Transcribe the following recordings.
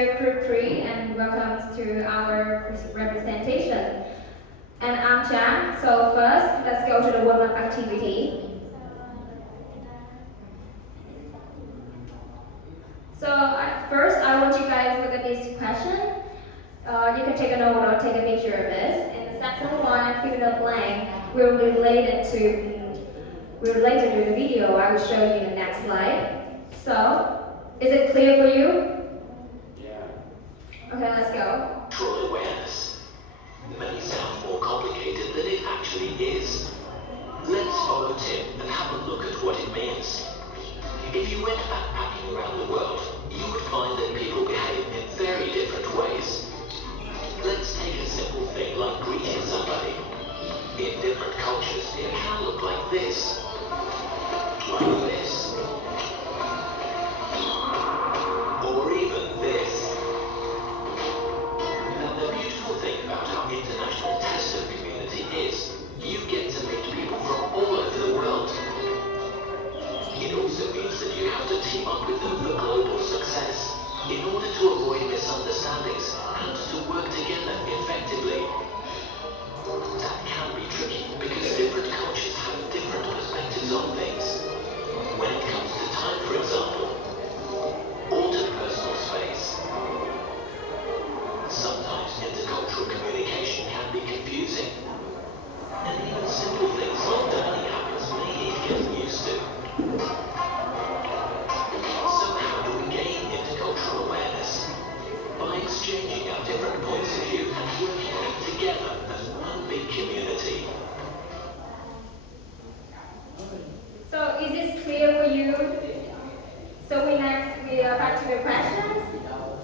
here Group 3 and welcome to our representation. And I'm Chan. So first, let's go to the warm-up activity. First, I want you guys to look at this question. You can take a note or take a picture of this. And the second one, fill in the blank, will relate it to the video I will show you in the next slide. So, is it clear for you? Yeah. Okay, let's go. Cultural awareness may sound more complicated than it actually is. Let's follow Tim and have a look at what it means. If you went backpacking around the world, you would find that people behave in very different ways. Let's take a simple thing like greeting somebody. In different cultures, it can look like this. Like this. Or even this. Now, the beautiful thing about our international TESO community is you get to meet people from all over the world. It also means that you have to team up with them for global success in order to avoid misunderstandings and to work together effectively. That can be tricky because different cultures have different perspectives on things. When it comes to time, for example, or to personal space. Sometimes intercultural communication can be confusing. And even simple things like dining habits may need getting used to. So how do we gain intercultural awareness? By exchanging our different points of view and working on it together as one big community. So, is this clear for you? So we are back to the questions.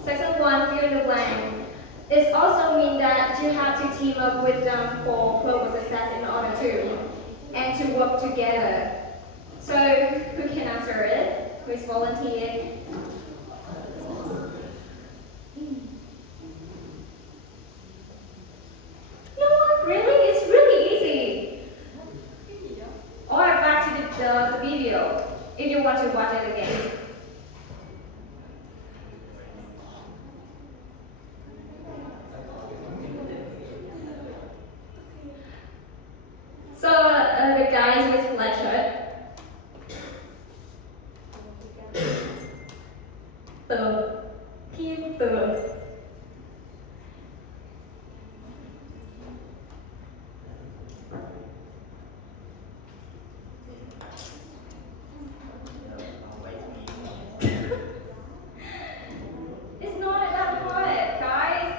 Second one, fill in the blank. It also means that you have to team up with them for global success in order to, and to work together. So who can answer it? Who is volunteering? No one? Really? It's really easy. Alright, back to the video, if you want to watch it again. So, the guys with black shirt. Team the. It's not that hard, guys.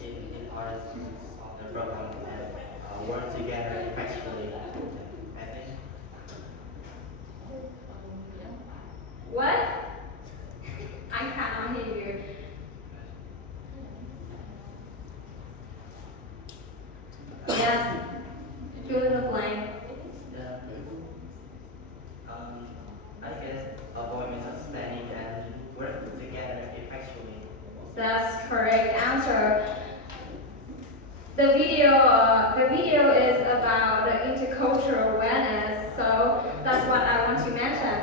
In order to solve the problem and work together effectively, I think. What? I cannot hear you. Yes. Fill in the blank. Yeah. I guess avoid misunderstanding and work together effectively. That's correct answer. The video is about the intercultural awareness, so that's what I want to mention.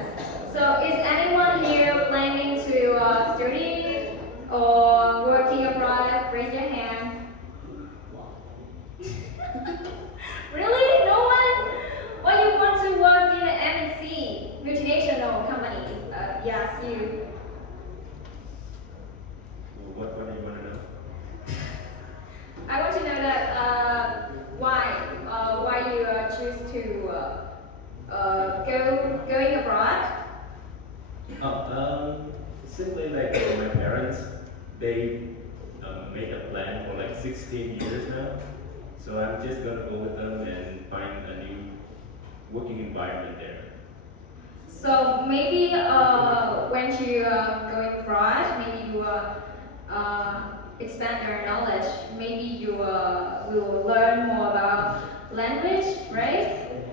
So is anyone here planning to study or working abroad? Raise your hand. Really? No one? Well, you want to work in an MNC, multinational company? Yes, you. What do you want to know? I want to know that why you choose to going abroad. Simply like my parents, they made a plan for like 16 years now. So I'm just gonna go with them and find a new working environment there. So maybe when you going abroad, maybe you expand your knowledge. Maybe you will learn more about language, right?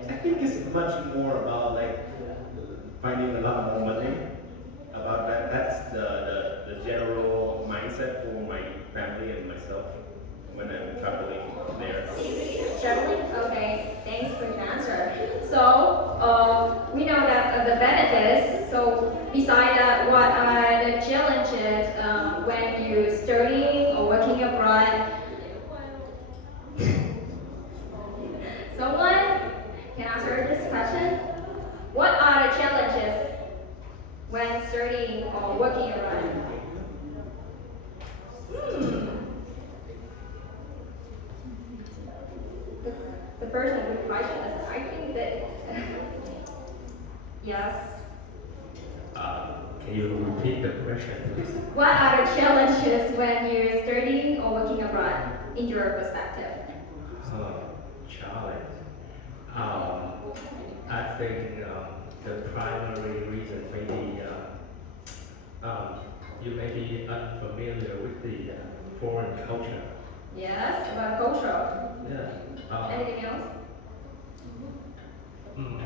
I think it's much more about like finding a lot more money. About that, that's the general mindset for my family and myself when I'm traveling there. Traveling? Okay, thanks for the answer. So, for this question. What are the challenges when studying or working abroad? Hmm. The person with question is, I think that yes. Can you repeat the question, please? What are the challenges when you're studying or working abroad in your perspective? Challenge. I think the primary reason may be you may be unfamiliar with the foreign culture. Yes, about culture. Yeah. Anything else? Mm,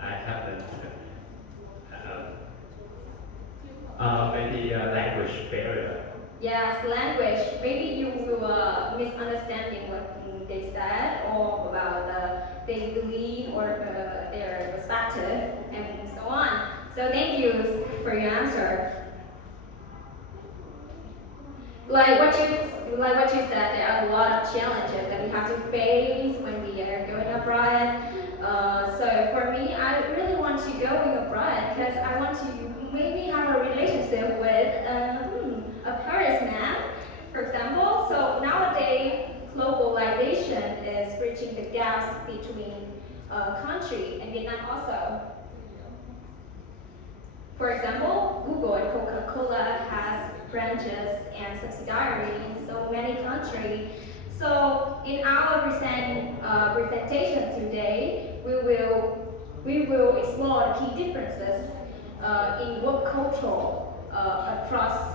I haven't. Maybe a language barrier. Yes, language. Maybe you will misunderstanding what they said or about they believe or their perspective and so on. So thank you for your answer. Like what you said, there are a lot of challenges that we have to face when we are going abroad. So for me, I really want to go abroad because I want to maybe have a relationship with a Paris man, for example. So nowadays, globalization is bridging the gaps between country and Vietnam also. For example, Google and Coca-Cola has branches and subsidiaries in so many countries. So in our presentation today, we will explore the key differences in work culture across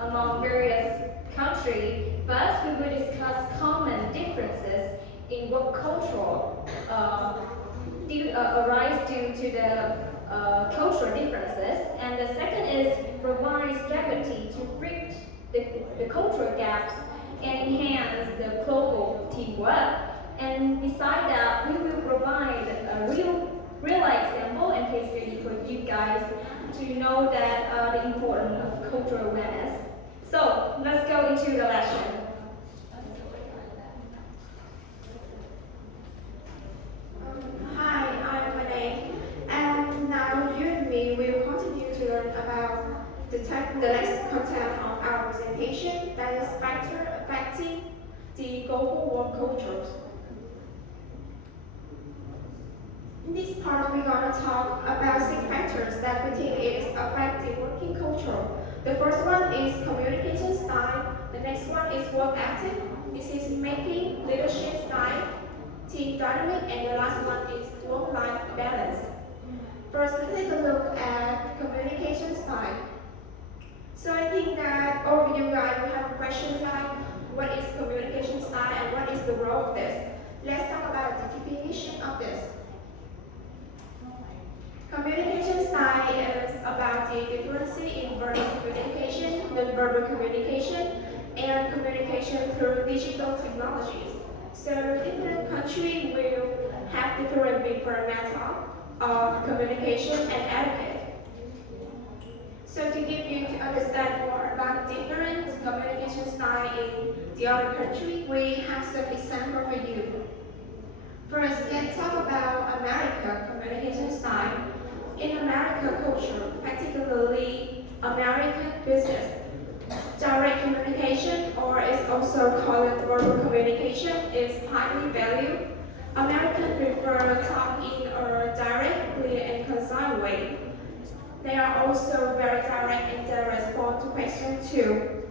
among various countries. First, we will discuss common differences in work culture arise due to the cultural differences, and the second is provide strategy to bridge the cultural gaps and enhance the global teamwork. And beside that, we will provide a real life example and case study for you guys to know that the importance of cultural awareness. So let's go into the lesson. Hi, I'm Renee, and now you and me will continue to learn about the next content of our presentation, that is factor affecting the global work cultures. In this part, we're going to talk about 6 factors that we think is affecting working culture. The first one is communication style. The next one is work ethic. Decision making, leadership style, team dynamic, and the last one is work-life balance. First, let's take a look at communication style. So I think that all of you guys will have questions like what is communication style and what is the role of this. Let's talk about the definition of this. Communication style is about the difference in verbal communication, non-verbal communication, and communication through digital technologies. So different countries will have different methods of communication and etiquette. So to give you to understand more about different communication style in the other country, we have some example for you. First, let's talk about America communication style. In American culture, particularly American business, direct communication, or is also called verbal communication, is highly valued. Americans prefer talking in a direct, clear, and concise way. They are also very direct in their response to questions too.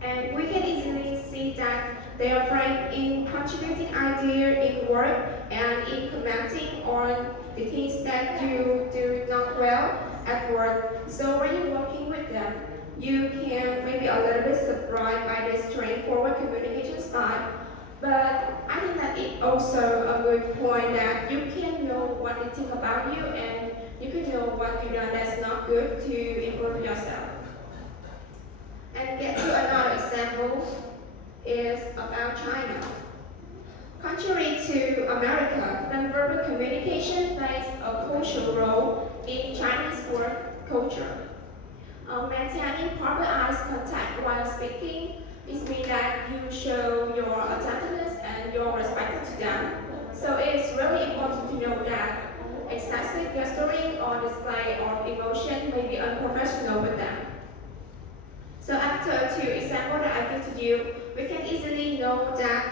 And we can easily see that they are frank in contributing ideas in work and in commenting on the things that you do not well at work. So when you're working with them, you can maybe a little bit surprised by this straightforward communication style. But I think that it's also a good point that you can know what they think about you and you can know what you done that's not good to improve yourself. And get to another example is about China. Contrary to America, nonverbal communication plays a crucial role in Chinese work culture. Maintaining proper eye contact while speaking, This means that you show your attentiveness and your respect to them. So it's really important to know that excessive gesturing or display of emotion may be unprofessional with them. So after two examples that I give to you, we can easily know that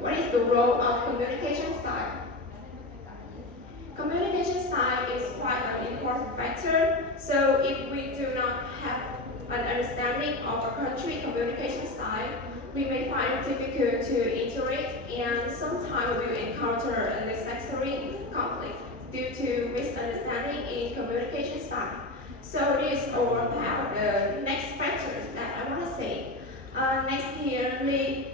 what is the role of communication style. Communication style is quite an important factor. So if we do not have an understanding of a country communication style, we may find it difficult to interact and sometimes we will encounter unnecessary conflict due to misunderstanding in communication style. So this is all about the next factors that I want to say. Next year, we'll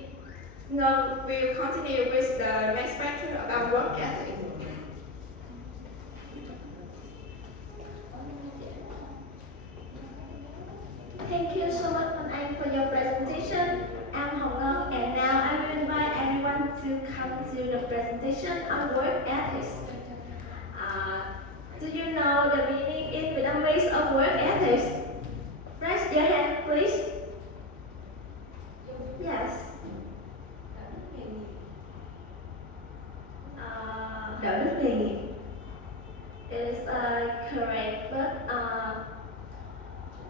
continue with the next factor about work ethic. Thank you so much, Văn Anh, for your presentation. I'm Hồng Ngân, and now I will invite everyone to come to the presentation on work ethics. Do you know the meaning in Vietnamese of work ethics? Raise your hand, please. Yes. Đạo đức nghề nghiệp. It is correct,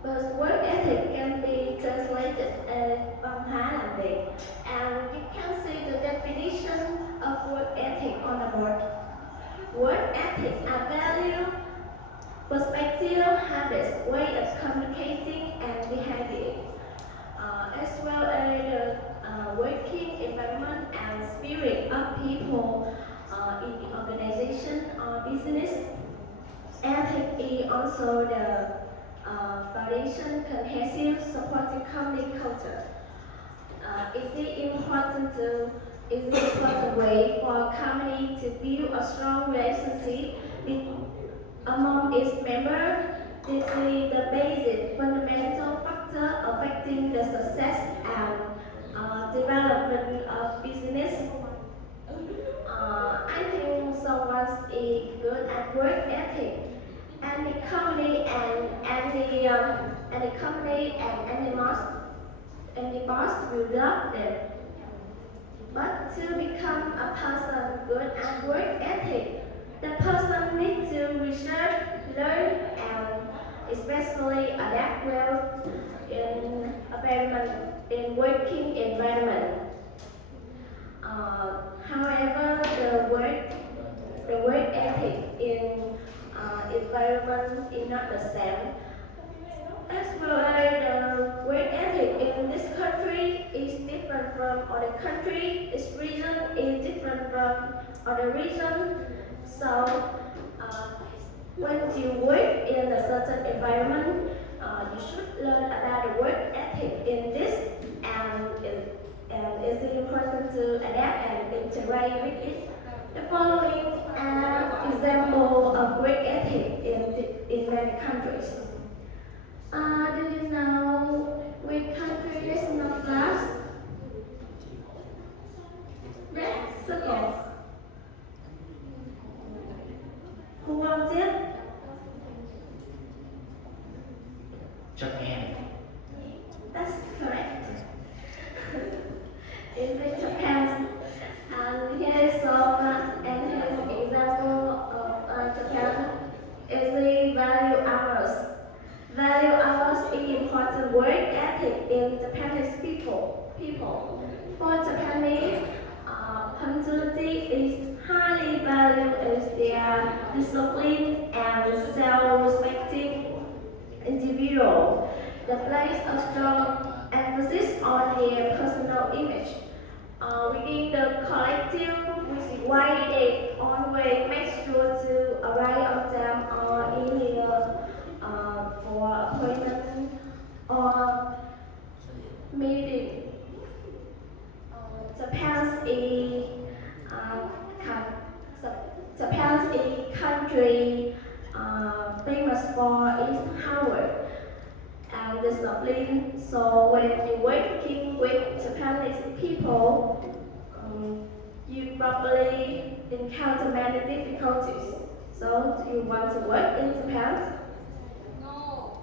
but work ethic can be translated as văn hóa làm việc, and you can see the definition of work ethic on the board. Work ethics are value, perspective, habits, way of communicating and behaving, as well as the working environment and spirit of people in the organization or business. Ethics is also the foundation, cohesive, supporting company culture. Is it important way for a company to build a strong relationship among its members? This is the basic fundamental factor affecting the success and development of business. I think someone is good at work ethic. Any company and any boss will love them. But to become a person good at work ethic, the person needs to research, learn, and especially adapt well in working environment. However, the work ethic in environment is not the same. As well as the work ethic in this country is different from other country. Its region is different from other region. So when you work in a certain environment, you should learn about the work ethic in this, and it's important to adapt and integrate with it. The following are example of work ethic in many countries. Do you know which country is not glass? Red circle. Who wants it? Japan. That's correct. Is it Japan? And here is an example of Japan. Is the value hours. Value hours is important work ethic in Japanese people. For Japanese, punctuality is highly valued as their discipline and self-respecting individual. They place a strong emphasis on their personal image. Within the collective, which is why they always make sure to arrive on time or in here for appointment or meeting. Japan's country famous for its hard and discipline. So when you're working with Japanese people, you probably encounter many difficulties. So do you want to work in Japan? No.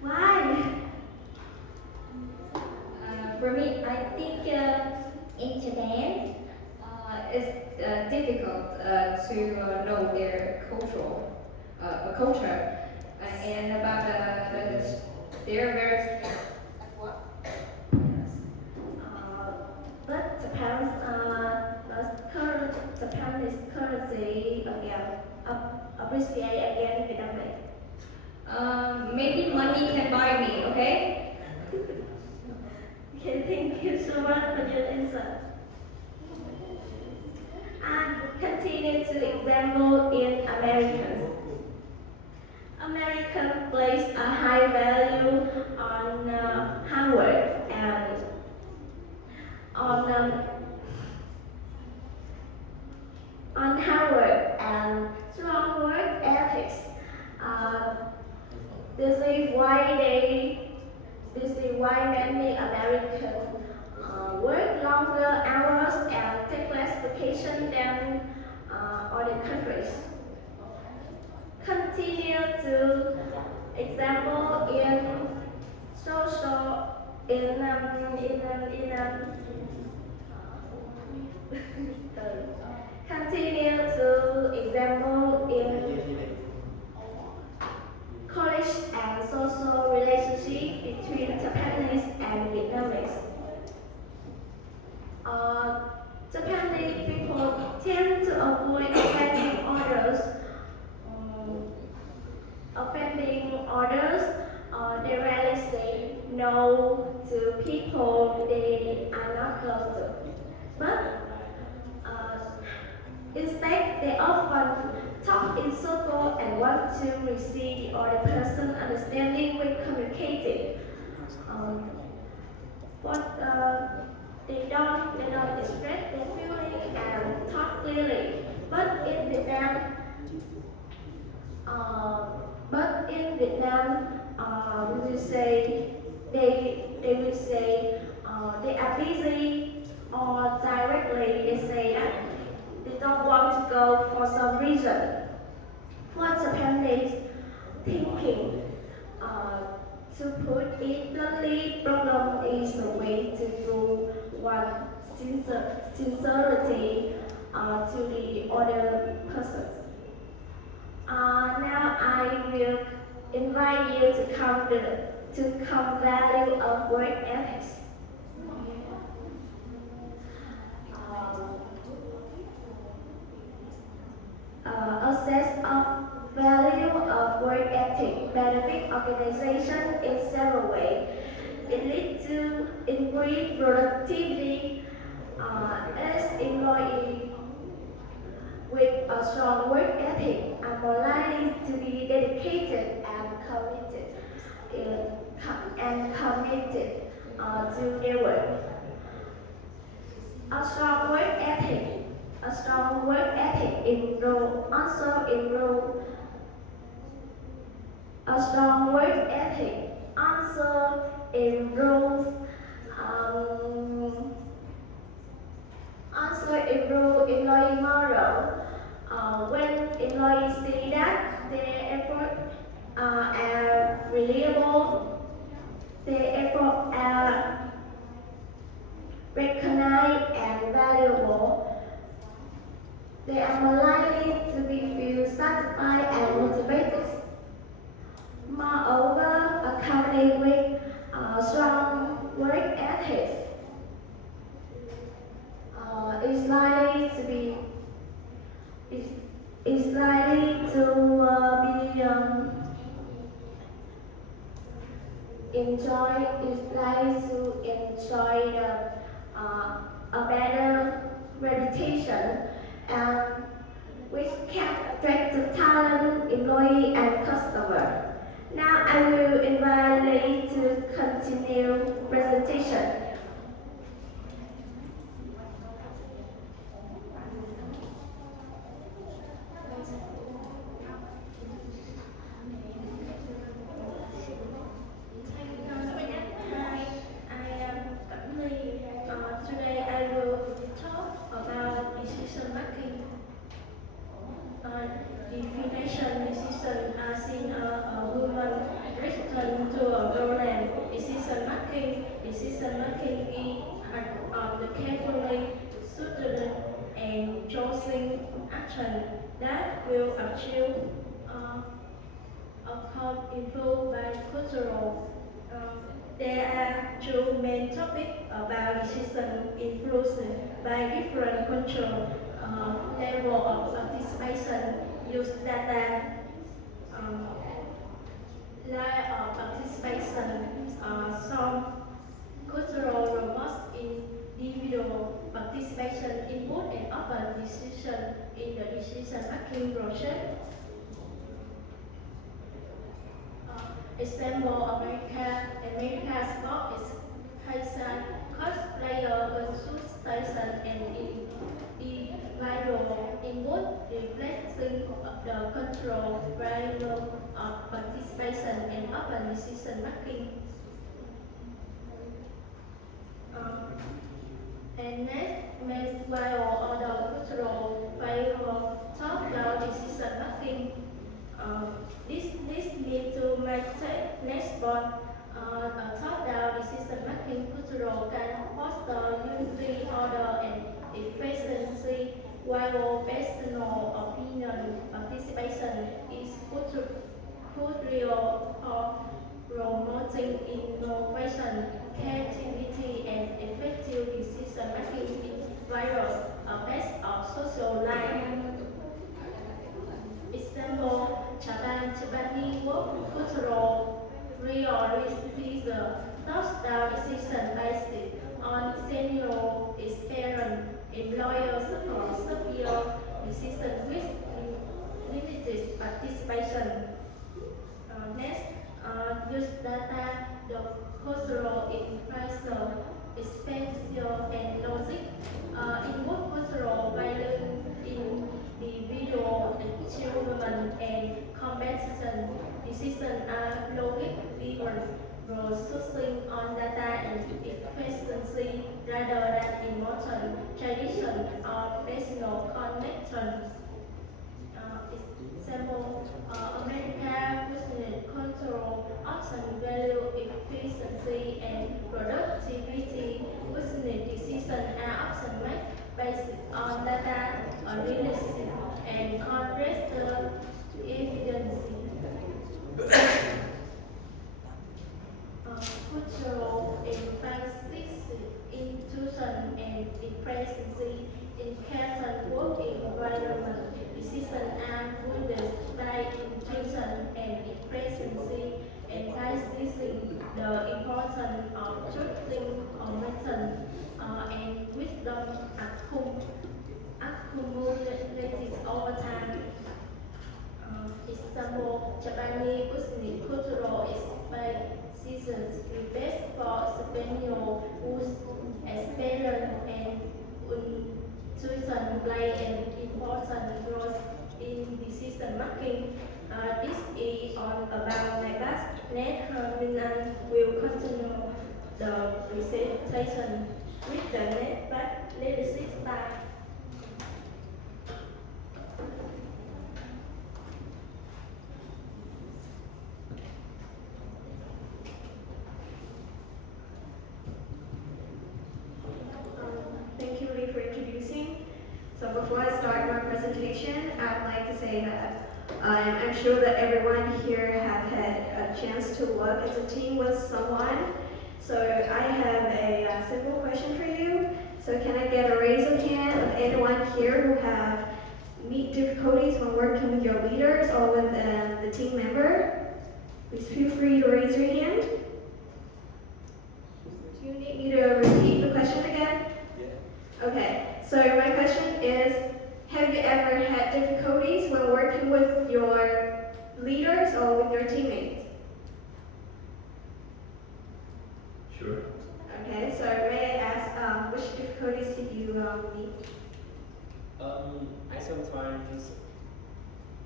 Why? for me, I think in Japan, it's difficult to know their culture and about their very. But Japan is currency again appreciate again Vietnamese. Maybe money can buy me, okay? Okay, thank you so much for your answer. And continue to example in American. American place a high value on hard work and on hard work and strong work ethics. This is why many Americans work longer hours and take less vacation than other countries. Continue to example in social continue to example in college and social relationship between Japanese and Vietnamese. Japanese people tend to avoid offending others. They rarely say no to people they are not close to. But instead, they often talk in circle and want to receive the other person's understanding when communicating. They don't express their feelings and talk clearly. But in Vietnam, we will say they will say they are busy, or directly they say that they don't want to go for some reason. For Japanese thinking, to put it bluntly, problem is a way to prove one's sincerity to the other person. Now I will invite you to come value of work ethics. Assess of value of work ethic benefit organization in several ways. It leads to increased productivity as employees with a strong work ethic are more likely to be dedicated and committed to their work. A strong work ethic also improves employee morale. When employees see that their efforts are reliable, their efforts are recognized and valuable, they are more likely to be feel satisfied and motivated. Moreover, a company with strong work ethics is likely to be enjoy a better reputation, and which can attract the talent, employee, and customer. Now I will invite Lee to continue presentation. Hi, I am Cẩm Ly. Today I will talk about decision making. Definition decision as in a woman return to a girl name. Decision making influenced by cultural. There are two main topics about decision influenced by different cultural level of participation. Use data, um, lack of participation, some cultural robust individual participation, input and open decision in the decision making process. Example, America's sport is Kaizen, coach player versus station and individual input reflecting the control variable of participation and open decision making. And next, meanwhile, other cultural variable top-down decision making. This need to maintain next one. A top-down decision making cultural can foster unity, order, and efficiency, while personal opinion participation is crucial for promoting innovation, creativity, and effective decision making in various aspects of social life. Example, Japanese work cultural priorities the top-down decision based on senior experience, employer support, severe decision with limited participation. Next, use data, the cultural influencer, spatial and logic. Input cultural value in individual achievement and competition decisions are logic driven, processing on data and efficiency rather than emotion, tradition, or personal connection. Example, America business control often value efficiency and productivity. Business decisions are often made based on data analysis and contrast evidence. Cultural emphasis, intuition, and efficiency in Canton working environment. Decisions are guided by intuition and efficiency, emphasizing the importance of choosing momentum and wisdom accumulated over time. Example, Japanese business cultural expectations request for Spaniel whose experience and intuition play an important role in decision making. This is all about my past. Next, Minan will continue the presentation with the next part leadership style. Thank you, Lee, for introducing. So before I start my presentation, I'd like to say that I'm sure that everyone here have had a chance to work as a team with someone. So I have a simple question for you. So can I get a raise of hand of anyone here who have meet difficulties when working with your leaders or with the team member? Please feel free to raise your hand. Do you need me to repeat the question again? Okay, so my question is, have you ever had difficulties when working with your leaders or with your teammates? Sure. Okay, so may I ask which difficulties did you meet? I sometimes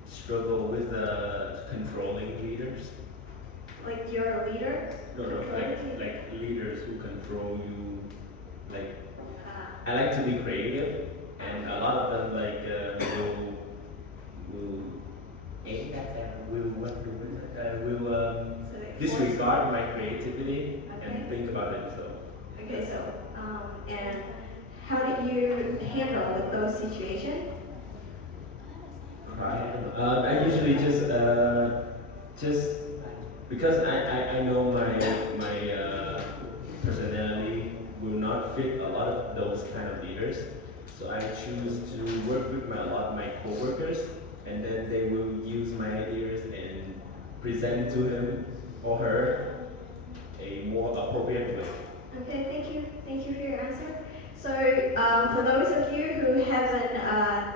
struggle with controlling leaders. Like you're a leader? No, like leaders who control you. Like Ah, I like to be creative, and a lot of them will aim at and will so they disregard my creativity Okay. and think about it. So Okay, so and how did you handle with those situations? I usually just because I know my personality will not fit a lot of those kind of leaders. So I choose to work with a lot of my coworkers, and then they will use my ideas and present to him or her a more appropriate way. Okay, thank you for your answer. So, for those of you who haven't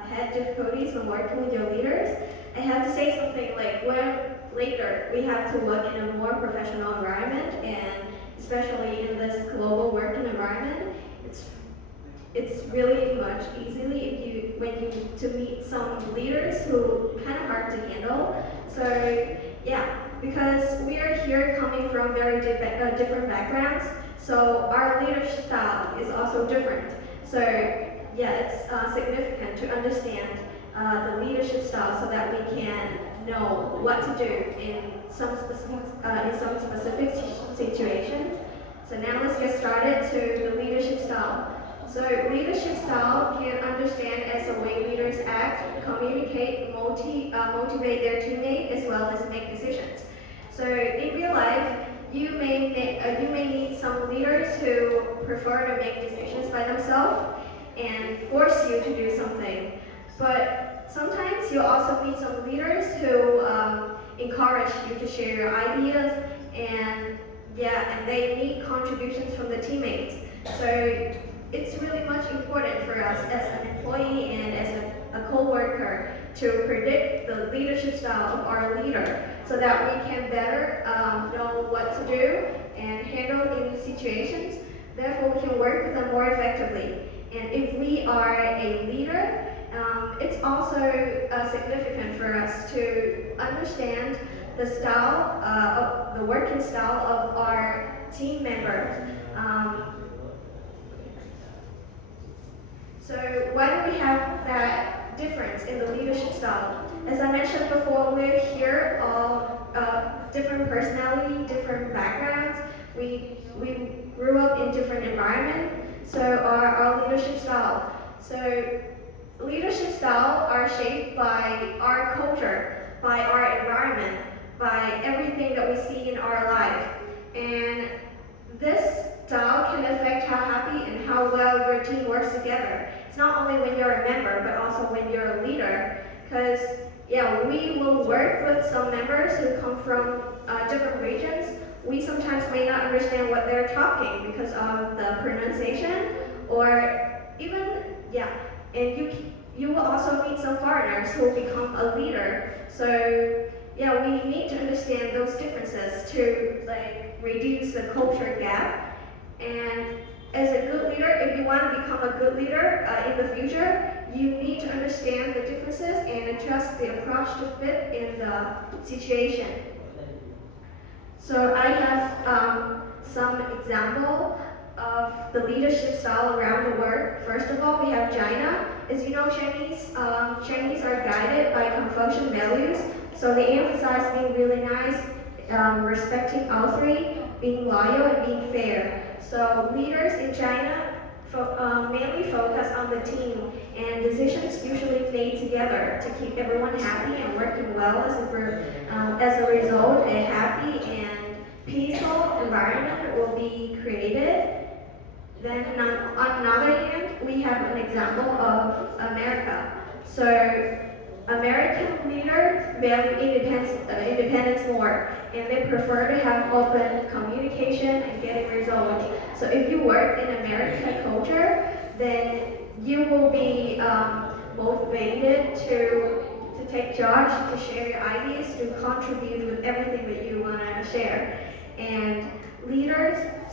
had difficulties when working with your leaders, I have to say something like when later we have to work in a more professional environment, and especially in this global working environment, it's really much easily if you when you to meet some leaders who kind of hard to handle. So yeah, because we are here coming from very different backgrounds, so our leadership style is also different. So yeah, it's significant to understand the leadership style so that we can know what to do in some specific situations. So now let's get started to the leadership style. So leadership style can understand as a way leaders act, communicate, motivate their teammate, as well as make decisions. So in real life, you may need some leaders who prefer to make decisions by themselves and force you to do something. But sometimes you also meet some leaders who encourage you to share your ideas, and they need contributions from the teammates. So it's really much important for us as an employee and as a co-worker to predict the leadership style of our leader so that we can better know what to do and handle in situations. Therefore, we can work with them more effectively. And if we are a leader, it's also significant for us to understand the style, of the working style of our team members. So why do we have that difference in the leadership style? As I mentioned before, we're here all different personality, different backgrounds. We grew up in different environments. So our leadership style. So leadership style are shaped by our culture, by our environment, by everything that we see in our life. And this style can affect how happy and how well your team works together. It's not only when you're a member, but also when you're a leader. Because, we will work with some members who come from different regions. We sometimes may not understand what they're talking because of the pronunciation, or even, and you will also meet some foreigners who will become a leader. So, we need to understand those differences to reduce the culture gap. And as a good leader, if you want to become a good leader in the future, you need to understand the differences and adjust the approach to fit in the situation. So I have some example of the leadership style around the world. First of all, we have China. As you know, Chinese are guided by Confucian values. So they emphasize being really nice, respecting authority, being loyal, and being fair. So leaders in China mainly focus on the team, and decisions usually made together to keep everyone happy and working well. As a result, a happy and peaceful environment will be created. Then on another hand, we have an example of America. So American leaders value independence more, and they prefer to have open communication and getting results. So if you work in American culture, then you will be motivated to take charge, to share your ideas, to contribute with everything that you want to share. And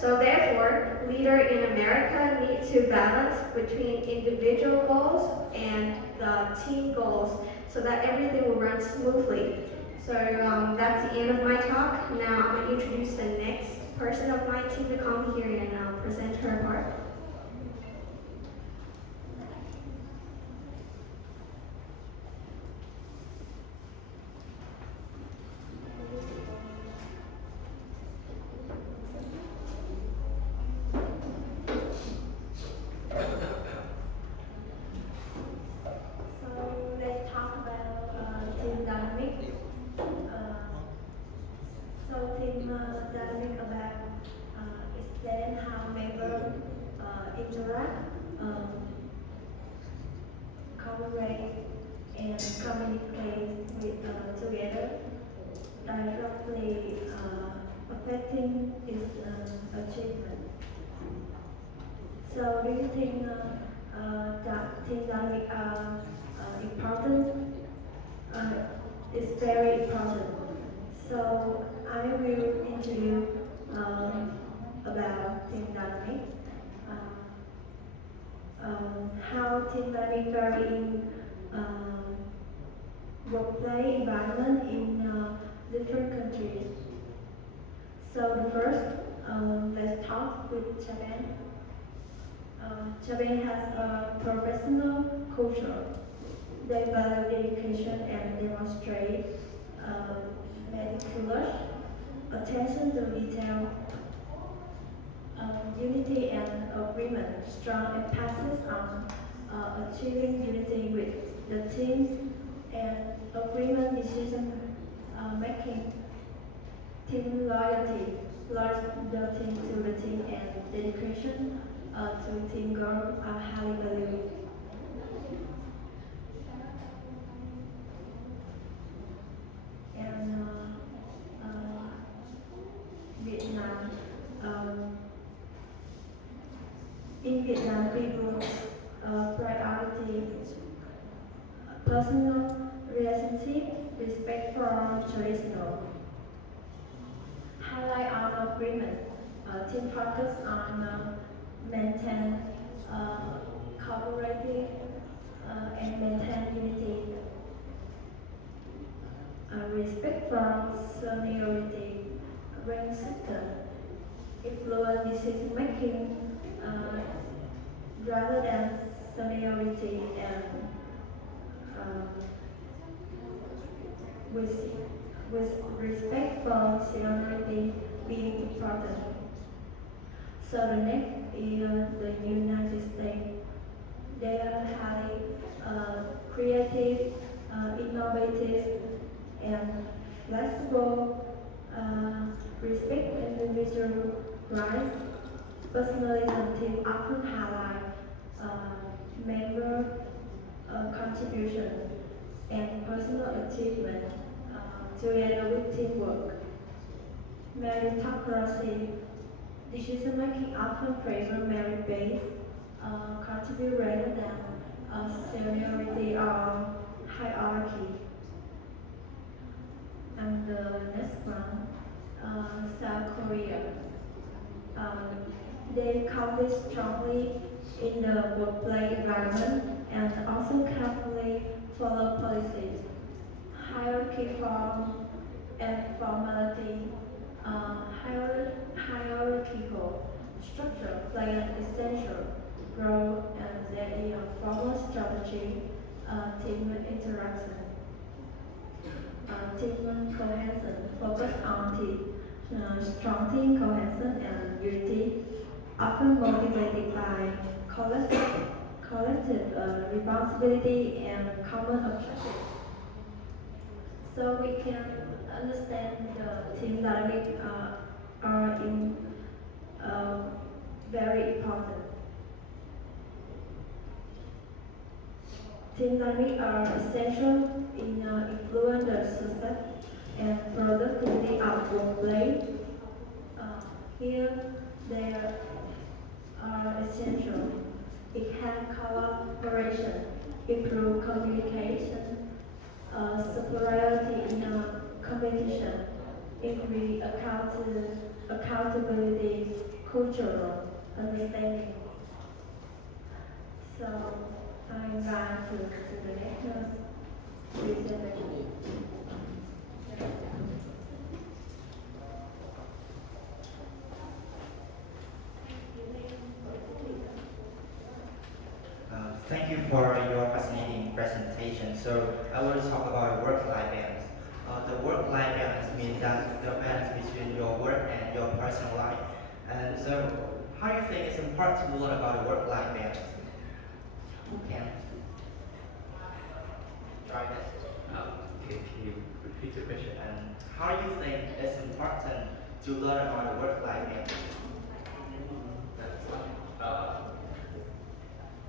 therefore, leader in America need to balance between individual goals and the team goals so that everything will run smoothly. So that's the end of my talk. Now I'm going to introduce the next person of my team to come here and present her part. So let's talk about team dynamic. So So do you think that team dynamic are important? It's very important. So I will introduce about team dynamic. How team dynamic vary in workplace environment in different countries. So the first, let's talk with Japan. Japan has a professional culture. They value dedication and demonstrate meticulous attention to detail, unity and agreement, strong emphasis on achieving unity with the team and agreement decision making, team loyalty to the team and dedication to team goal are highly valued. And Vietnam. In Vietnam, people priority personal relationship, respect for traditional, highlight on agreement, team focus on maintain cooperative and maintain unity, respect for seniority, rank system, influence decision making rather than seniority and with respect for seniority being important. So the next is the United States. They are highly creative, innovative, and flexible, respect individual rights. Personalism team often highlight member contribution and personal achievement together with teamwork. Meritocracy decision making often favor merit-based contribute rather than seniority or hierarchy. And the next one, South Korea. They compete strongly in the workplace environment and also carefully follow policies, hierarchy form and formality, hierarchical structure play an essential role and there is a formal strategy, team interaction. Team cohesion focus on strong team cohesion and unity, often motivated by collective responsibility and common objectives. So we can understand the team dynamic are in very important. Team dynamic are essential in influence the success and productivity of workplace. Here, they are essential. It can collaboration, improve communication, superiority in competition, increase accountability, cultural understanding. So I'm back to the next presentation. Thank you for your fascinating presentation. So I will talk about work-life balance. The work-life balance means that the balance between your work and your personal life. And so, how do you think it's important to learn about the work-life balance? Who can try that? Okay, can you repeat the question? And how do you think it's important to learn about the work-life balance?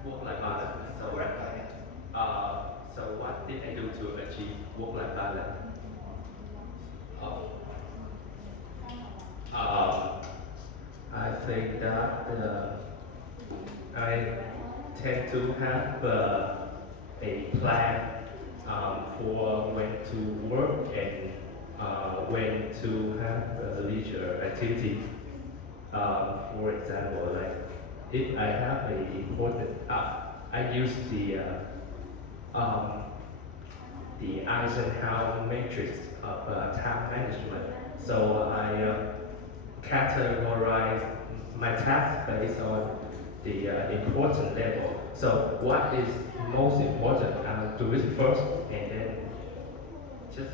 Work-life balance. The work-life balance. So what did I do to achieve work-life balance? I think that I tend to have a plan for when to work and when to have leisure activity. For example, like if I have a important I use the Eisenhower matrix of time management. So I categorize my tasks based on the important level. So what is most important? I'll do it first, and then just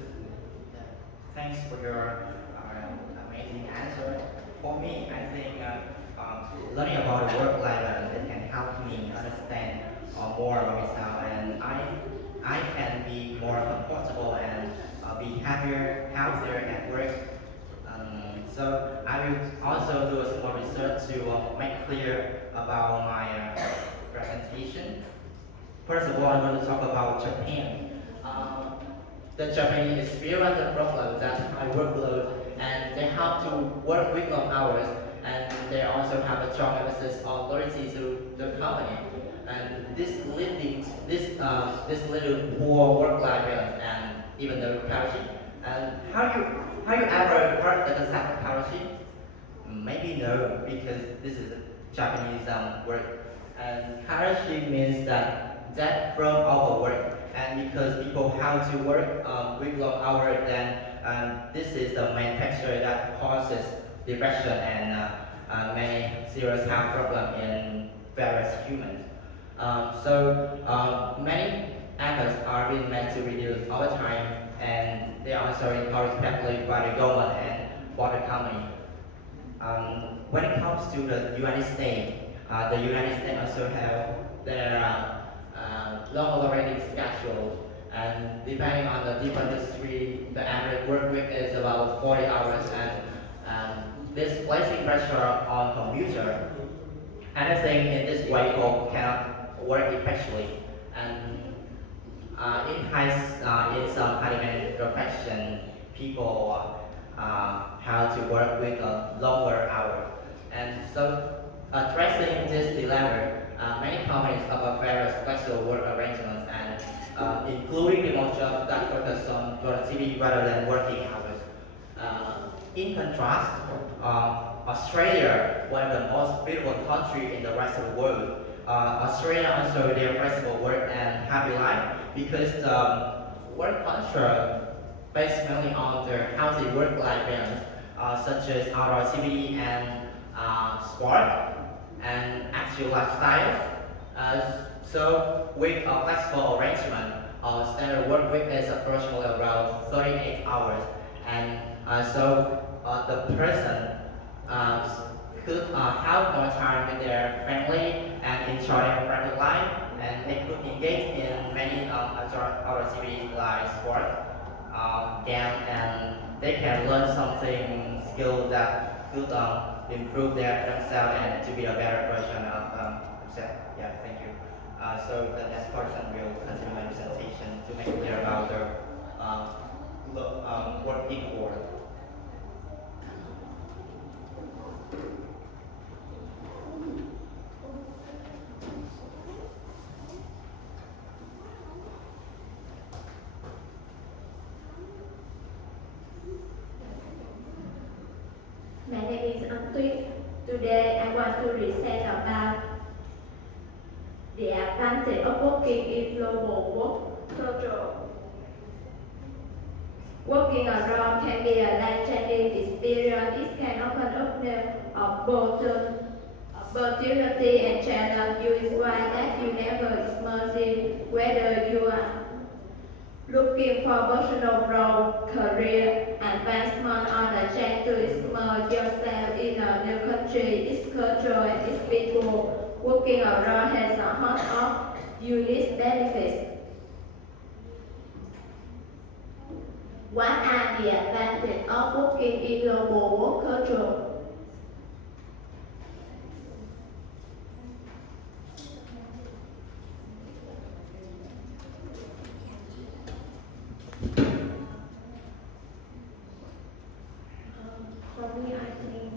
Thanks for your amazing answer. For me, I think learning about work-life balance it can help me understand more about myself, and I can be more comfortable and be happier, healthier at work. So I will also do a small research to make clear about my presentation. First of all, I'm going to talk about Japan. The Japanese experience the problem that high workload and they have to work with long hours and they also have a strong emphasis on loyalty to the company. And this little poor work-life balance and even the parity. And how you ever heard the concept of parity? Maybe no, because this is a Japanese word. And parity means that from overwork. And because people have to work with long hours, then this is the main factor that causes depression and many serious health problems in various humans. Many efforts are being made to reduce overtime, and they are also encouraged heavily by the government and water company. When it comes to the United States also have their long operating schedule, and depending on the different industry, the average work week is about 40 hours, and this placing pressure on computer. Anything in this way cannot work effectively, and it has in some high-demand profession, people have to work with a longer hour, and so addressing this dilemma, many companies offer various flexible work arrangements and including remote jobs that focus on productivity rather than working hours. In contrast, Australia, one of the most beautiful countries in the rest of the world, Australia also their flexible work and happy life because the work culture based mainly on their healthy work-life balance, such as outdoor activity and sport and actual lifestyle. So with a flexible arrangement, standard work week is approximately around 38 hours, and the person could have more time with their family and enjoy their private life, and they could engage in many other activities like sport, dance, and they can learn something skill that could improve themselves and to be a better version of themselves. Yeah, thank you. So the next person will continue my presentation to make clear about the working world. My name is Tuyết. Today I want to present about the advantage of working in global work culture. Working abroad can be a life-changing experience. It can open up both opportunity and challenge you in ways that you never imagined. Whether you are looking for personal growth, career advancement, or the chance to immerse yourself in a new country, its culture, and its people, working abroad has a host of unique benefits. What are the advantages of working in global work culture? For me, I think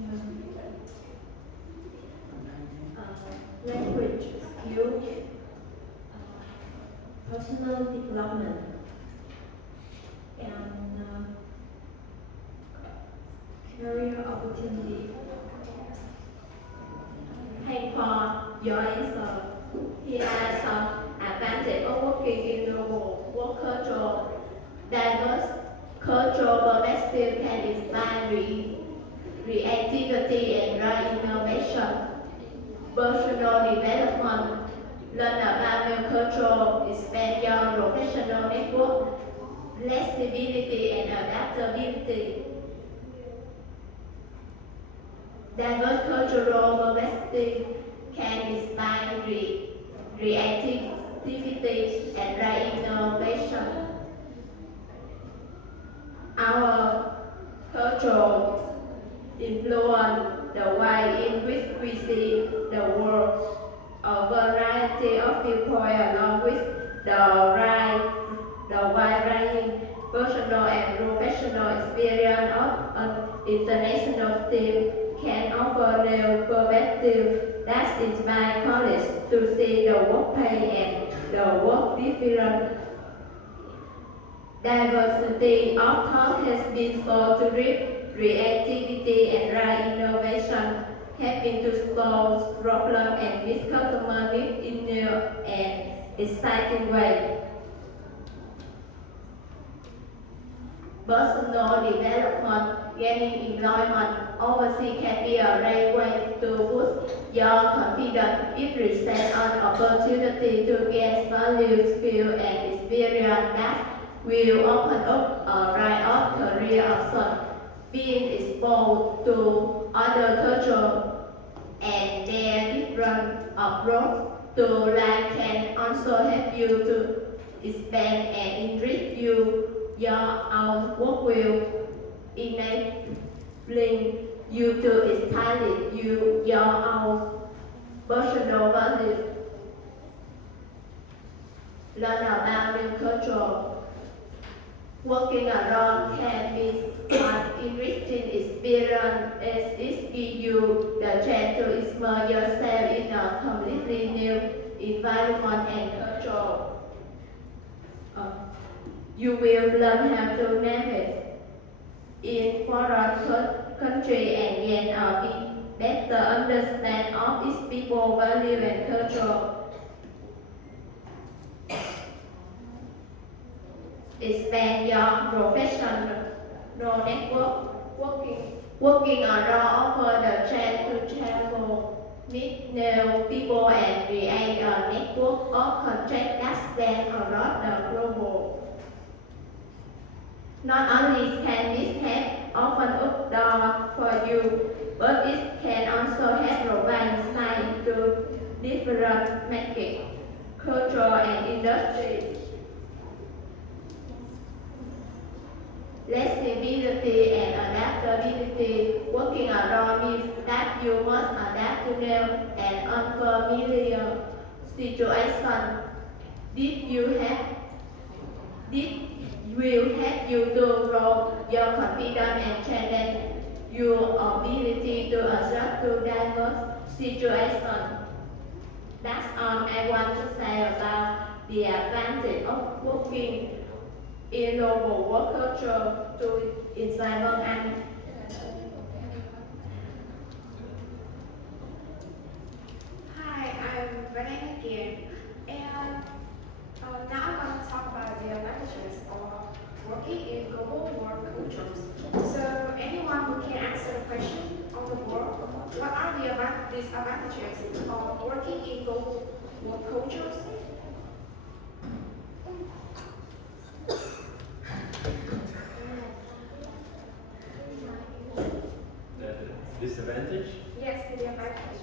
language personal development, and career opportunity. Thank for your answer. Here are some advantages of working in global work culture. Diverse cultural perspective can inspire creativity and drive innovation. Personal development. Learn about new culture, expand your professional network, flexibility and adaptability. Diverse cultural perspective can inspire creativity and drive innovation. Our culture influence the way in which we see the world. A variety of people along with the wide-ranging personal and professional experience of an international team can offer new perspective that inspire colleagues to see the workplace and the work different. Diversity of thought has been so to reap creativity and drive innovation, helping to solve problems and meet customer needs in new and exciting ways. Personal development, gaining employment overseas can be a great way to boost your confidence. It presents an opportunity to gain valuable skills and experience that will open up a range of career options. Being exposed to other cultures and their different approach to life can also help you to expand and enrich your own work will, enabling you to establish your own personal values. Learn about new culture. Working abroad can be an enriching experience as it gives you the chance to immerse yourself in a completely new environment and culture. You will learn how to navigate in foreign country and gain a better understanding of its people, value and culture. Expand your professional network. Working abroad offers the chance to travel, meet new people and create a network of contacts that span across the globe. Not only can this help open up doors for you, but it can also help provide insight into different markets, culture and industries. Flexibility and adaptability. Working abroad means that you must adapt to new and unfamiliar situations. This will help you to grow your confidence and challenge your ability to adjust to diverse situations. That's all I want to say about the advantage of working in global work culture to inspire Vân Anh. Hi, I'm Renee again, and now I'm going to talk about the advantages of working in global work cultures. So, anyone who can answer the question on the board, what are the disadvantages of working in global work cultures? The disadvantage? Yes, the advantage.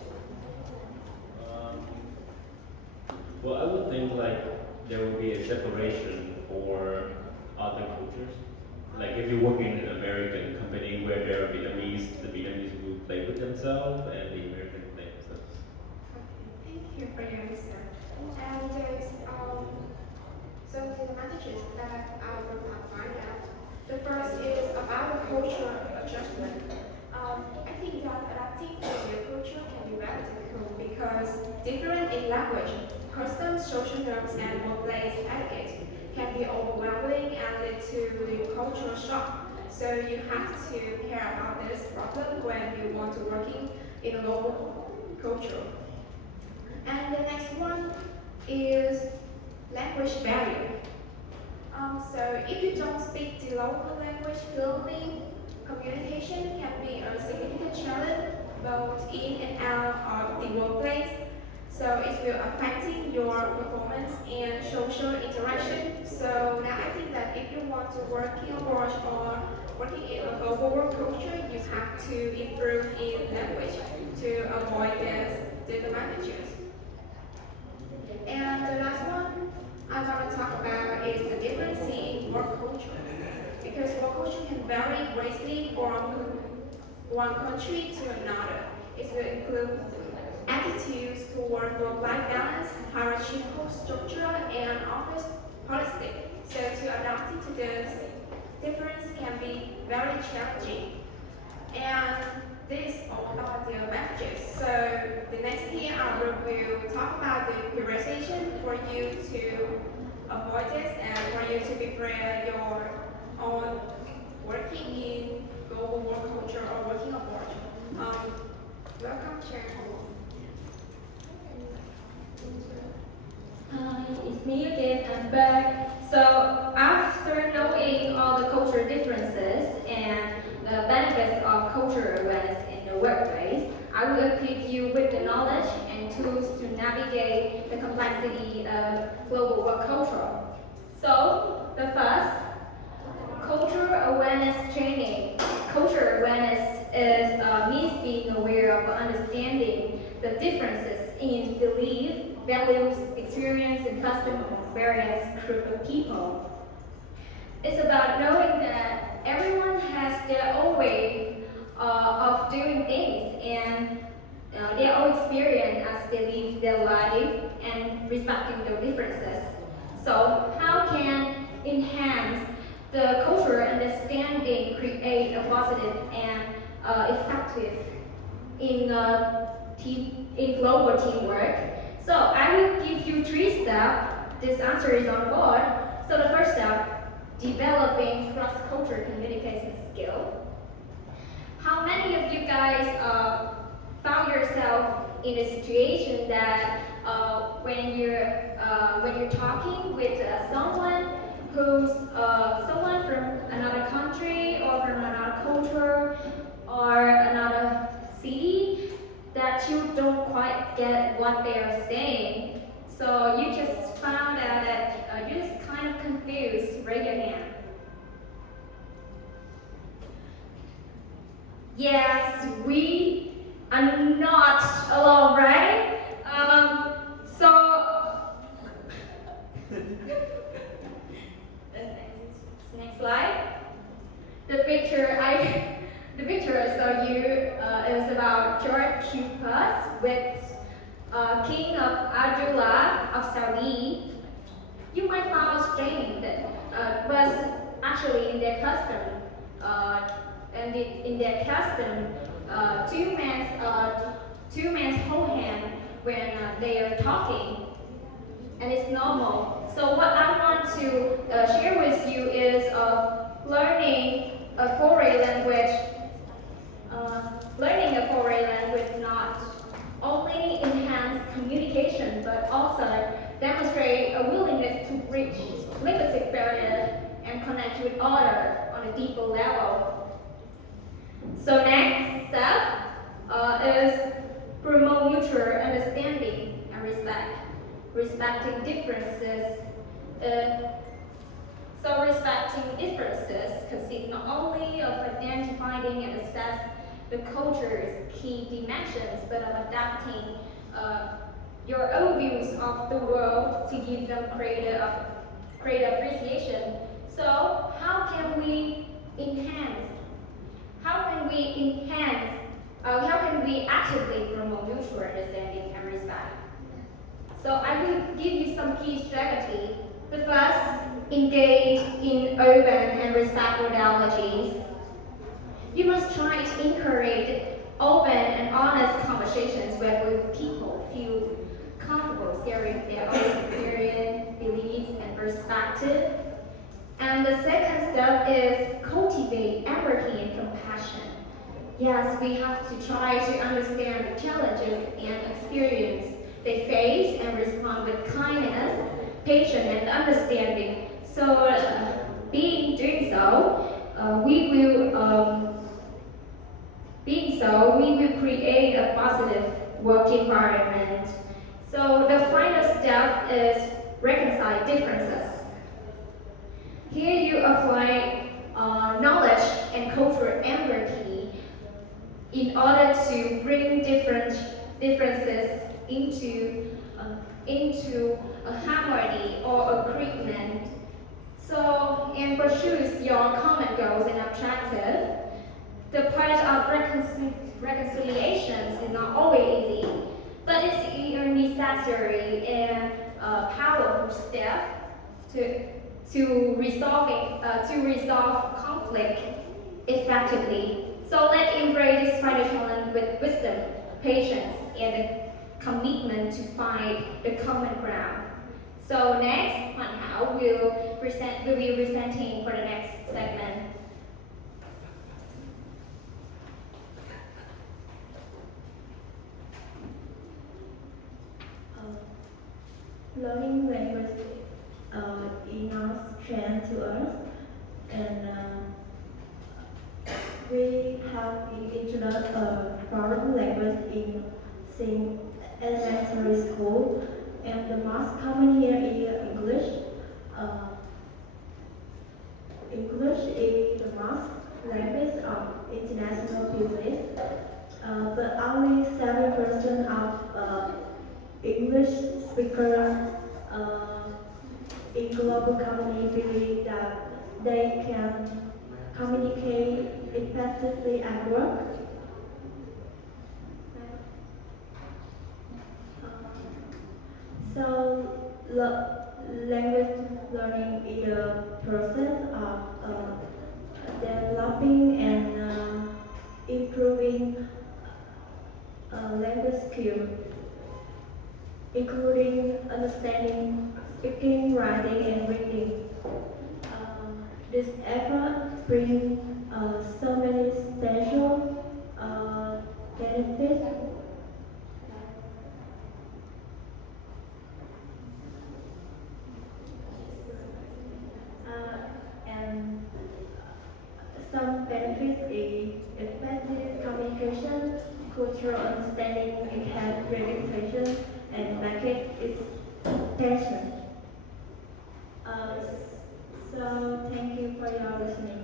Well, I would think like there will be a separation for other cultures. Like if you work in an American company where there are Vietnamese, the Vietnamese will play with themselves and the American play themselves. Okay, thank you for your answer. And there's some disadvantages that I will find out. The first is about the cultural adjustment. I think that adapting to their culture can be very difficult because different in language, customs, social norms, and workplace etiquette can be overwhelming and lead to the cultural shock. So you have to care about this problem when you want to working in a local culture. And the next one is language barrier. So if you don't speak the local language fluently, communication can be a significant challenge both in and out of the workplace. So it will affecting your performance and social interaction. So now I think that if you want to work in abroad or working in a global work culture, you have to improve in language to avoid these disadvantages. And the last one I want to talk about is the difference in work culture. Because work culture can vary greatly from one country to another. It will include attitudes toward work-life balance, hierarchical structure, and office policy. So to adapt to this difference can be very challenging. And this all about the advantages. So the next thing I will talk about the prioritization for you to avoid this and for you to prepare your own working in global work culture or working abroad. Welcome, Chair. Hi, it's me again. I'm back. So after knowing all the cultural differences and the benefits of cultural awareness in the workplace, I will equip you with the knowledge and tools to navigate the complexity of global work culture. So the first, cultural awareness training. Cultural awareness means being aware of understanding the differences in belief, values, experience, and custom of various group of people. It's about knowing that everyone has their own way of doing things and their own experience as they live their life and respecting their differences. So how can enhance the cultural understanding create a positive and effective in global teamwork? So I will give you 3 steps. This answer is on board. So the first step, developing cross-cultural communication skill. How many of you guys found yourself in a situation that when you're talking with someone who's someone from another country or from another culture or another city, that you don't quite get what they are saying. So you just found out that you're just kind of confused. Raise your hand. Yes, we are not alone, right? Next slide. The picture I saw you is about George Cupid with King of Abdullah of Saudi. You might find it strange that, but actually in their custom, two men hold hand when they are talking, and it's normal. So what I want to share with you is learning a foreign language. Learning a foreign language not only enhance communication but also demonstrate a willingness to bridge linguistic barriers and connect with others on a deeper level. So next step is promote mutual understanding and respect. Respecting differences. So respecting differences consists not only of identifying and assess the culture's key dimensions, but of adapting your own views of the world to give them greater appreciation. So how can we actively promote mutual understanding and respect? So I will give you some key strategy. The first, engage in open and respectful dialogues. You must try to encourage open and honest conversations where people feel comfortable sharing their own experience, beliefs, and perspective. And the second step is cultivate empathy and compassion. Yes, we have to try to understand the challenges and experience they face and respond with kindness, patience, and understanding. So, being doing so, we will we will create a positive work environment. So the final step is reconcile differences. Here you apply knowledge and cultural empathy in order to bring differences into a harmony or agreement. So, and pursues your common goals and objectives. The part of reconciliations is not always easy, but it's a necessary and powerful step to resolve conflict effectively. So let's embrace this final challenge with wisdom, patience, and a commitment to find the common ground. So next, Hoàn Hảo will be presenting for the next segment. Learning language is not strange to us, and we have been introduced a foreign language since elementary school, and the most common here is English. English is the most language of international business, but only 7% of English speakers in global company believe that they can communicate effectively at work. So, language learning is a process of developing and improving language skills, including understanding, speaking, writing, and reading. This effort brings so many special benefits. And some benefits is effective communication, cultural understanding, enhanced reputation, and market expansion. So thank you for your listening.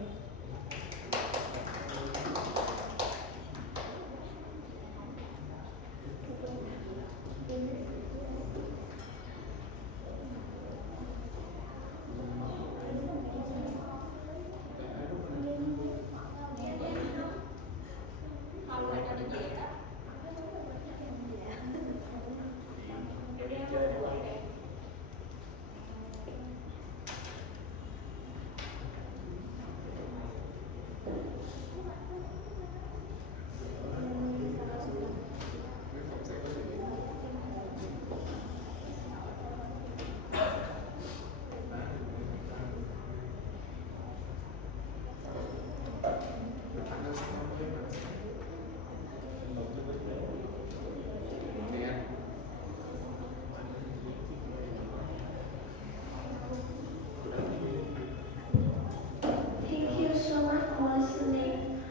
Thank you so much for listening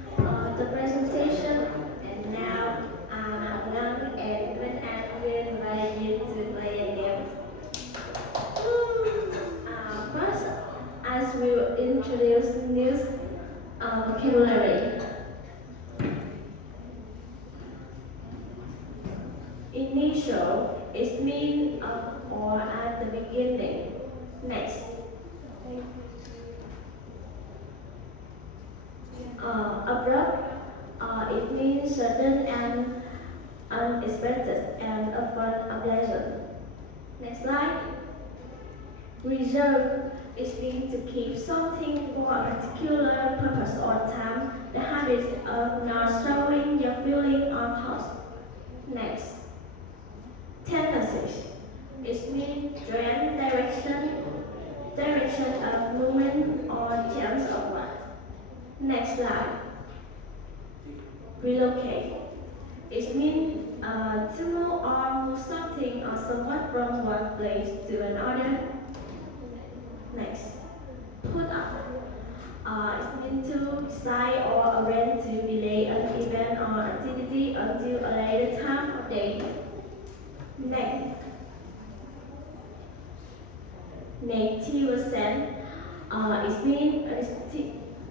the presentation. And now I'm done and when I'm invite you to play a game. First, I will introduce new vocabulary. Initial is mean or at the beginning. Next. Abrupt, it means sudden and unexpected and often unpleasant. Next slide. Reserve is means to keep something for a particular purpose or time. The habit of not showing your feeling or thoughts. Next. Tendencies It means joint direction of movement or change of one. Next slide. Relocate. It means to move or move something or someone from one place to another. Next. Put up. It means to decide or arrange to delay an event or activity until a later time or date. Next. Native accent. It means a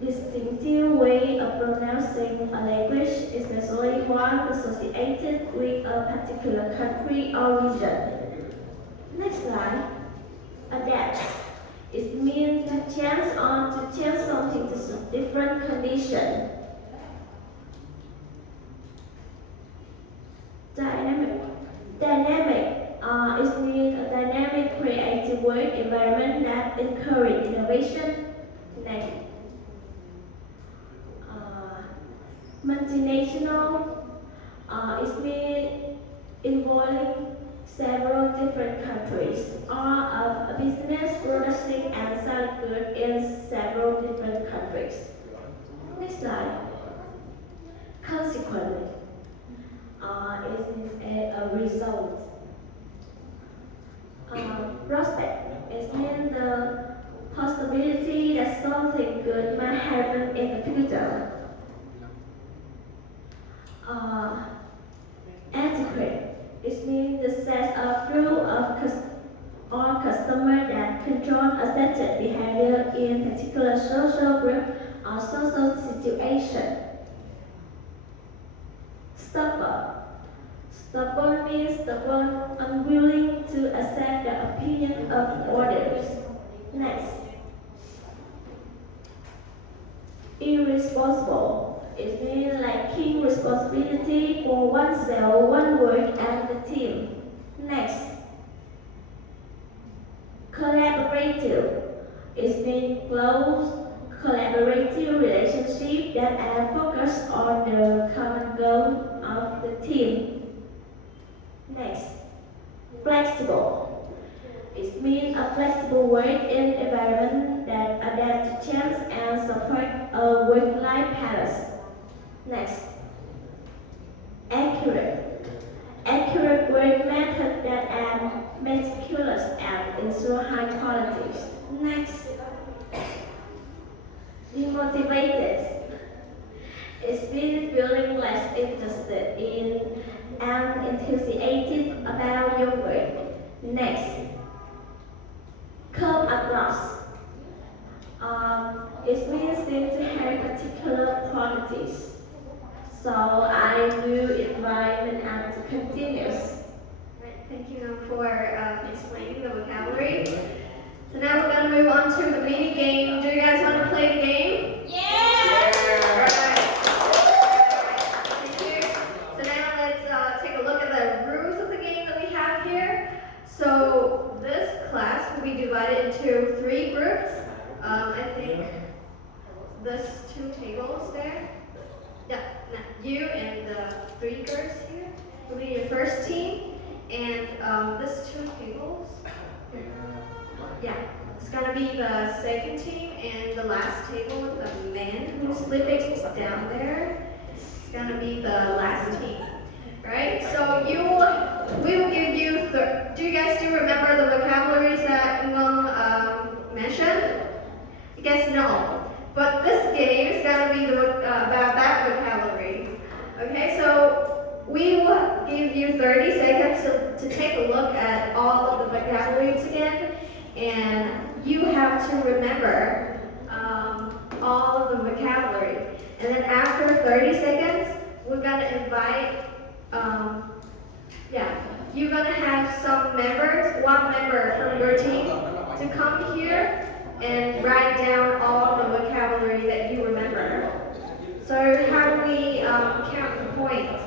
distinctive way of pronouncing a language, especially one associated with a particular country or region. Next slide. Adapt. It means to change or to change something to some different condition. Dynamic. It means a dynamic, creative work environment that encourages innovation. Next. Multinational. It means involving several different countries or of a business producing and selling goods in several different countries. Next slide. Consequently. It is a result. Prospect. It means the possibility that something good might happen in the future. Etiquette. It means the set of rules or customer that control accepted behavior in particular social group or social situation. Stubborn. Stubborn means stubborn, unwilling to accept the opinion of others. Next. Irresponsible. It means lacking responsibility for oneself, one work, and the team. Next. Collaborative. It means close, collaborative relationship that are focused on the common goal of the team. Next. Flexible. It means a flexible work environment that adapts to change and support a work-life balance. Next. Accurate. Accurate work methods that are meticulous and ensure high quality. Next. Demotivated. It's been feeling less interested in and enthusiastic about your work. Next. Come across. It means seem to have particular qualities. So I will invite Minh to continue. Right, thank you for explaining the vocabulary. So now we're going to move on to the mini game. Do you guys want to play the game? Yeah! Alright. Thank you. So now let's take a look at the rules of the game that we have here. So this class will be divided into 3 groups. I think there's 2 tables there. Yeah, you and the 3 girls here will be your first team, and this 2 tables. Yeah, it's gonna be the second team, and the last table with the man who's sleeping is down there. It's gonna be the last team, right? So we will give you. Do you guys still remember the vocabularies that Ngong mentioned? You guys know. But this game is gonna be about that vocabulary. Okay, so we will give you 30 seconds to take a look at all of the vocabularies again, and you have to remember all of the vocabulary. And then after 30 seconds, we're gonna invite, you're gonna have some members, one member from your team, to come here and write down all the vocabulary that you remember. So how do we count the points?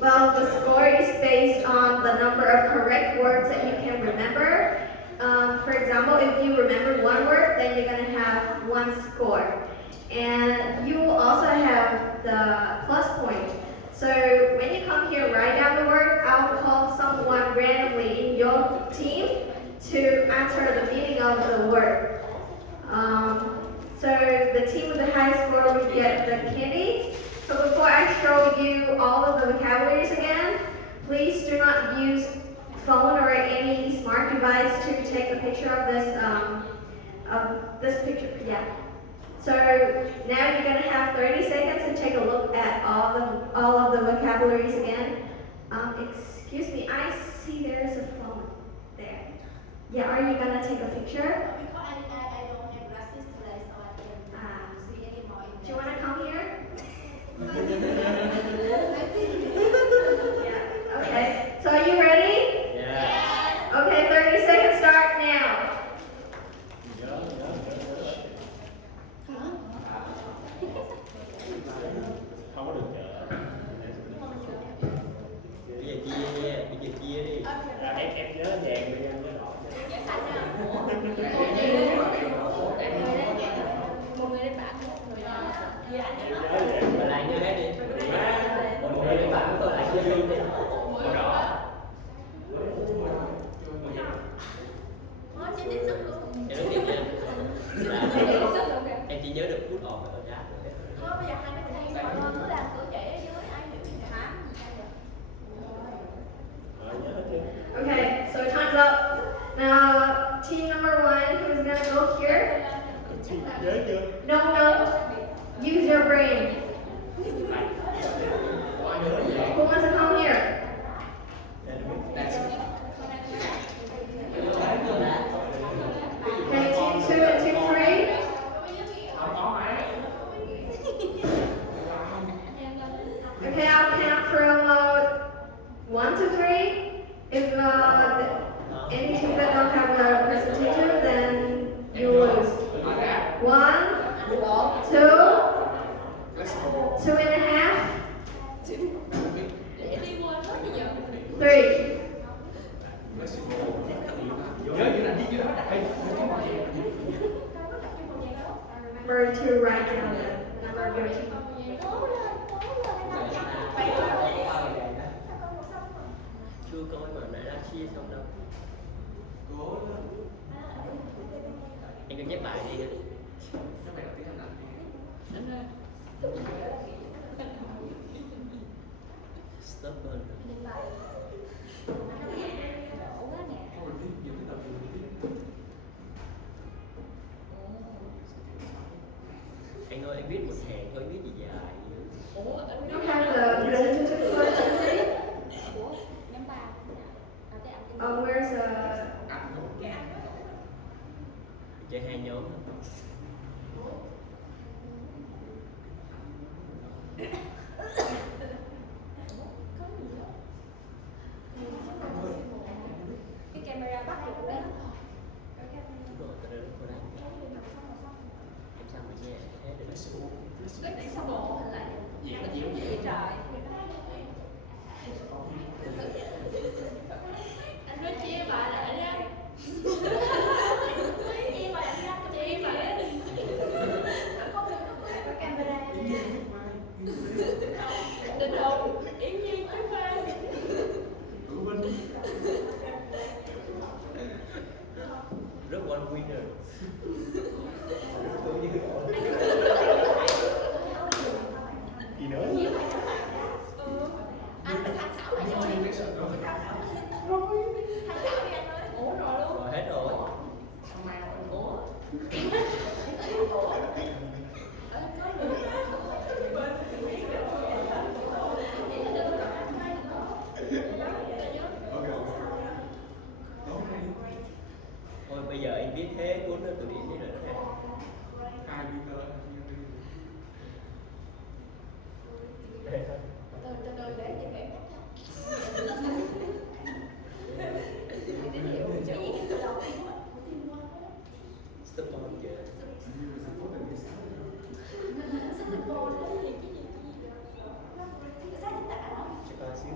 Well, the score is based on the number of correct words that you can remember. For example, if you remember one word, then you're gonna have 1 score. And you will also have the plus point. So when you come here, write down the word, I'll call someone randomly in your monitor the meaning of the word. So the team with the highest score will get the candy. So before I show you all of the vocabularies again, please do not use phone or any smart device to take a picture of this picture. Yeah. So now you're gonna have 30 seconds to take a look at all of the vocabularies again. Excuse me, I see there's a phone there. Yeah, are you gonna take a picture? Do you wanna come here? Yeah. Okay. So are you ready? Yeah. Okay, 30 seconds start now. Không có được chờ. Bây giờ chia đi, bây giờ chia đi. Em nhớ vàng đi, em nhớ đỏ. Mà lại như thế đi. Một người lên bảng tôi lại chia đi. Màu đỏ. Em nói thiệt nha. Em chỉ nhớ được phút ồn và rap. Okay, so time's up. Now, team number one, who's gonna go here? Nhớ chưa? No. Use your brain. Who wants to come here? Okay, team two and team three. Okay, I'll count from 1 to 3. If any team that don't have a presentation, then you lose. 1, 2, 2.5, 3. Remember to write down the number of your team. Chưa coi mà nãy đã chia xong đâu. Em cứ chép bài đi. Stop hơn. Anh ơi, anh viết một hàng thôi, viết gì dài. You have the presentation first. Where's Chơi hai nhóm. Cái camera bắt được đấy. Đúng rồi, tao đã lúc cô đánh. Em sao mà nghe hết được. Cái này sao bộ hình lại? Gì trời? Anh nói chia bài lại nha. Chia bài ra, chia bài. Có camera. Định hồn, Yến Nhiên chứ mai. Rất one winner. Gì nữa? Anh phải tham khảo lại rồi. Tham khảo đi anh ơi. Ủa rồi luôn. Rồi hết rồi. Ủa. Thôi bây giờ anh viết thế cuốn từ điển đi rồi đó. Từ từ để cho em. Stop on kìa. Cho coi xíu.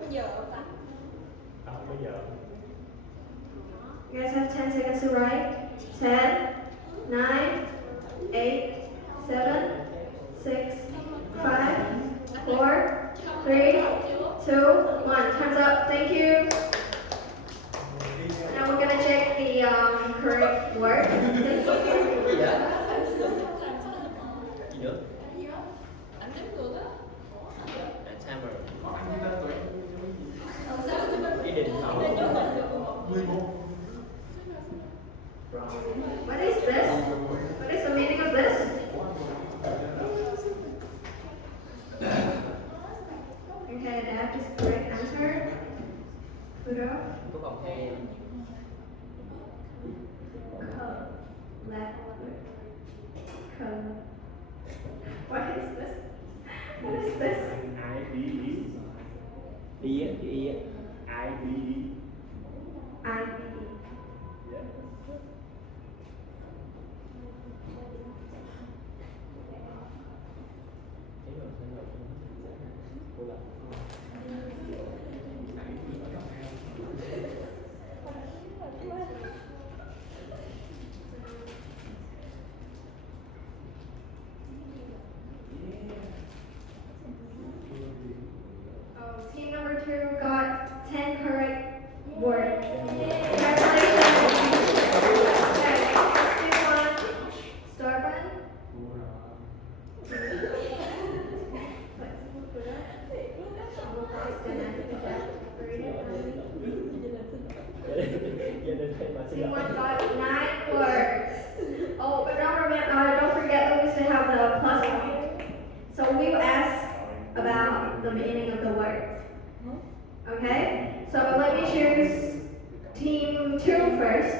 Bây giờ Bây giờ. You guys have 10 seconds to write. 10, 9, 8, 7, 6, 5, 4, 3, 2, 1. Time's up. Thank you. Now we're gonna check the correct word. Thank you. Gì đó? Gì nữa? Timer. Ý định không? What is this? What is the meaning of this? Okay, that is correct answer. Put up. Có vòng E. What is this? What is this? IBE. Đi á, chữ Y á. IBE. IB. Yeah. Thấy rồi, thấy rồi. Cô là. Oh, team number 2 got 10 correct words. Congratulations. Okay, team 1, Starburn. Gia đình thấy bà xin Team lỗi. 1 got 9 words. Oh, but don't forget that we still have the plus point. So we will ask about the meaning of the words. Okay? So let me choose team 2 first.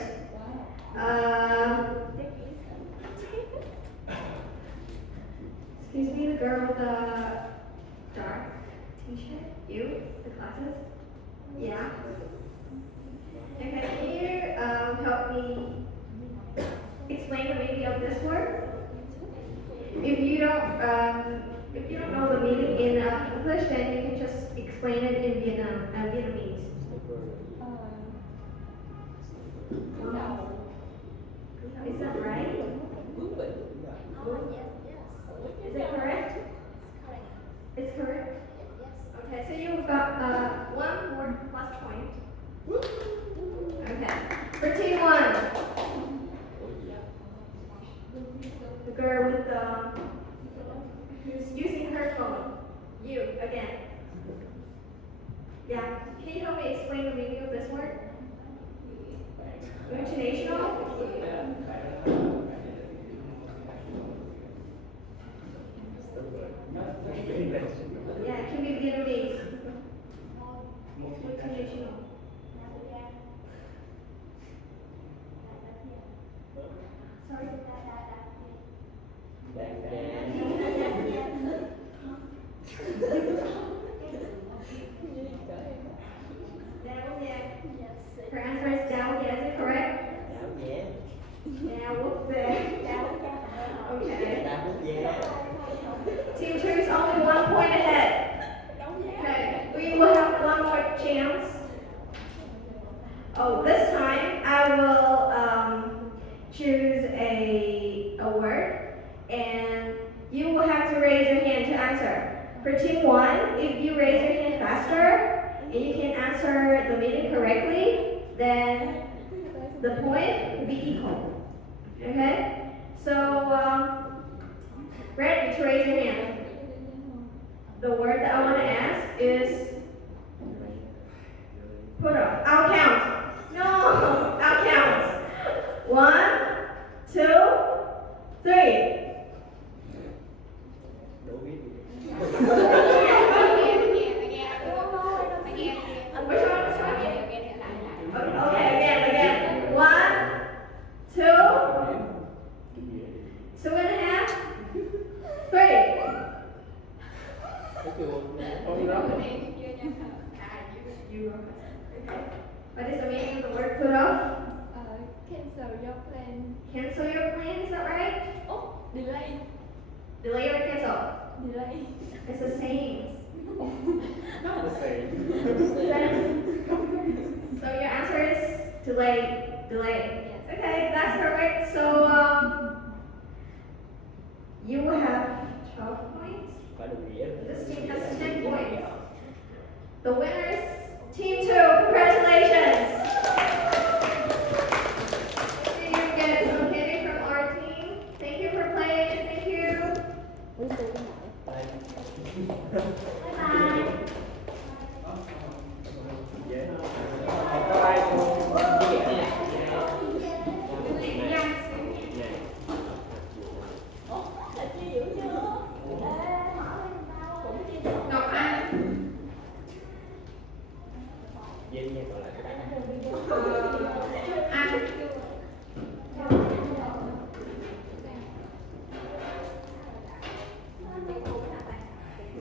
Excuse me, the girl with the dark t-shirt? You? The glasses? Yeah? Okay, can you help me explain the meaning of this word? If you don't know the meaning in English, then you can just explain it in Vietnamese. Is that right? Is it correct? It's correct. Okay, so you've got one more plus point. Okay, for team 1, the girl with who's using her phone. You again. Yeah. Can you help me explain the meaning of this word? International? Yeah, it can be Vietnamese. Multinational. Sorry. Her answer is Dow, yes, is it correct? Đảo nhẹ. Yeah, whoop there. Okay. Đảo quốc gia. Team 2 is only 1 point ahead. Okay, we will have one more chance. Oh, this time I will choose a word, and you will have to raise your hand to answer. For team 1, if you raise your hand faster and you can answer the meaning correctly, then the point will be equal. Okay? So, ready to raise your hand. The word that I want to ask is put off. I'll count. No, I'll count. 1, 2, 3. Đổ biết. Which one? Okay, again. 1, 2, 2.5, 3. Cái kêu What is the meaning of the word put off? Cancel your plan. Cancel your plan, is that right? Oh, delay. Delay or cancel? Delay. It's the same. not the same. So your answer is delay. Delay. Yes. Okay, that's perfect. So, you have 12 points. Phải được nghĩa. This team has 10 points. The winners, Team 2, congratulations! So you get some candy from our team. Thank you for playing. Thank you. Bye-bye. Ngọc Anh. Với nha, còn lại các bạn. Ờ,